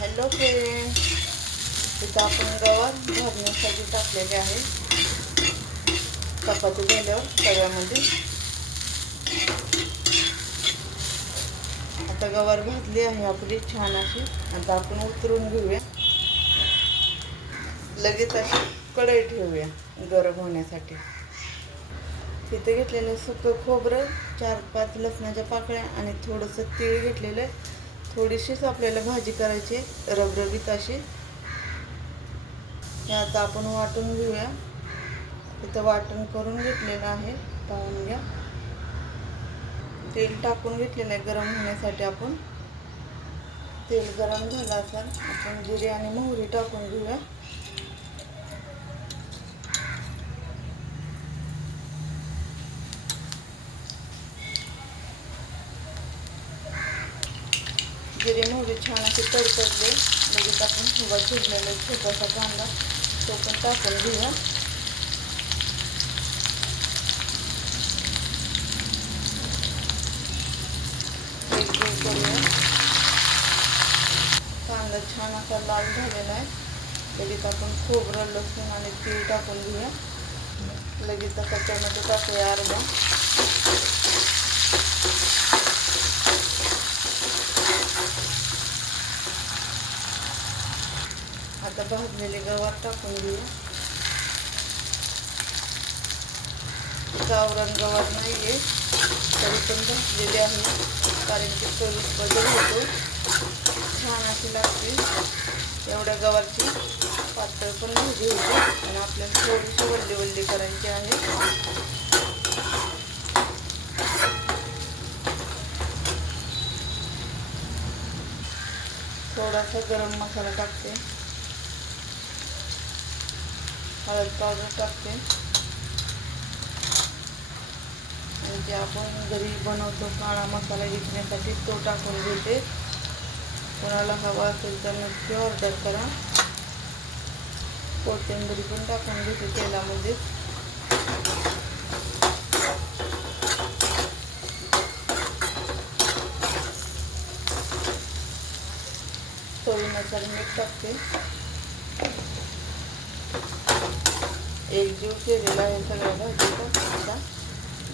Hello friend, इथं आपण गवार भाजण्यासाठी टाकलेले आहे. चपाती झाल्यावर तव्यामध्ये आता गवार भाजली आहे आपली छान अशी. आता आपण उतरून घेऊया. लगेच अशी कढई ठेवूया गरम होण्यासाठी. तिथे घेतलेलं सुकं खोबरं, 4-5 लसणाच्या पाकळ्या आणि थोडंसं तीळ घेतलेलं आहे. थोडीशीच आपल्याला भाजी करायची रबरबीत अशी. हे आता आपण वाटून घेऊया. इथं वाटण करून घेतलेलं आहे, पाहून घ्या. तेल टाकून घेतलेलं आहे गरम होण्यासाठी. आपण तेल गरम झालं असेल आपण जिरे आणि मोहरी टाकून घेऊया. जिरे मोहरी छान असे तडतडले. लगेच आपण उभा चिरलेला छोटासा कांदा तो पण टाकून घेऊया. एकजीव करूया. कांदा छान असा लाल झालेला आहे. लगेच आपण खोबरं, लसूण आणि तीळ टाकून घेऊया. लगेच असा टोमॅटो टाकूया अर्धा. आता भाजलेले गवार टाकून घेऊया. गावरान गवार नाही आहे तरी पण भाजलेले आहे, कारण की चवीत बदल होतो. छान अशी लागते. एवढ्या गवारची पातळ पण भाजी होते आणि आपल्याला थोडीशी वल्ली वल्ली करायची आहे. थोडासा गरम मसाला टाकते, हळद पावडर टाकते आणि जे आपण घरी बनवतो काळा मसाला विकण्यासाठी तो टाकून घेते. कोणाला हवा असेल तर नक्की ऑर्डर करा. कोथिंबीर पण टाकून घेते तेलामध्ये. चवीनुसार मीठ टाकते. एकजीव केलेला आहे सगळ्या भाजीचा. आता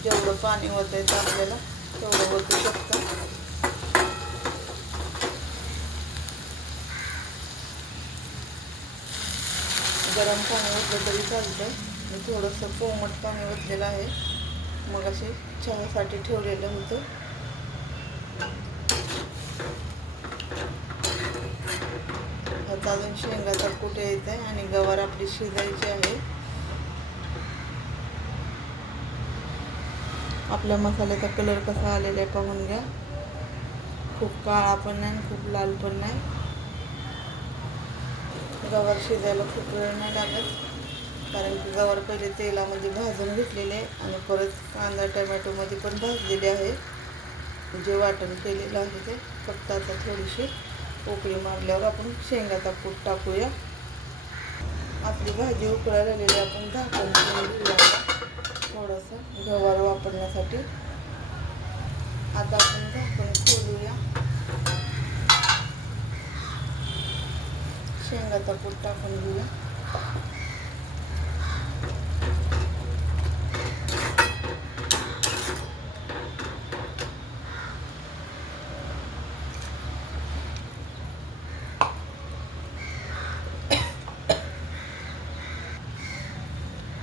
जेवढं पाणी ओतायचं आपल्याला तेवढं ओतू शकतं. गरम पाणी ओतलं तरी चालतं. मी थोडंसं कोमट पाणी ओतलेलं आहे, मग असे चहासाठी ठेवलेलं होतं. आता अजून शेंगाचा कूट यायचा आहे आणि गवार आपली शिजायची आहे. आपल्या मसाल्याचा कलर कसा आलेला आहे पाहून घ्या. खूप काळा पण नाही, खूप लाल पण नाही. गवार शिजायला खूप वेळ नाही लागत, कारण की गवार पहिले तेलामध्ये भाजून घेतलेले आणि परत कांदा टमॅटोमध्ये पण भाजलेले आहे. जे वाटण केलेलं आहे ते फक्त आता थोडीशी उकळी मारल्यावर आपण शेंगाचा कूट टाकूया. आपली भाजी उकळायला लागलेली. आपण झाकण ठेवून घेऊया थोडंसं गवार वापरण्यासाठी. आता आपण झाकण खोलूया. शेंगाचा कूट टाकून घेऊया.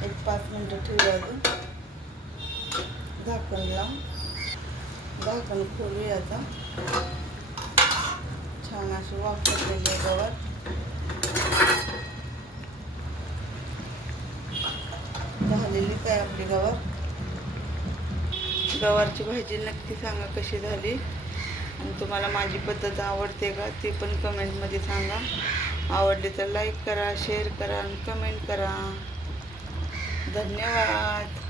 एक 5 मिनटं ठेवायचं झाकण लावून. झाकण खोलूया. आता छान अशी वाफरलेली गवार झालेलीच आहे आपली गवार. गवारची भाजी नक्की सांगा कशी झाली आणि तुम्हाला माझी पद्धत आवडते का ते पण कमेंटमध्ये सांगा. आवडली तर लाईक करा, शेअर करा आणि कमेंट करा. धन्यवाद.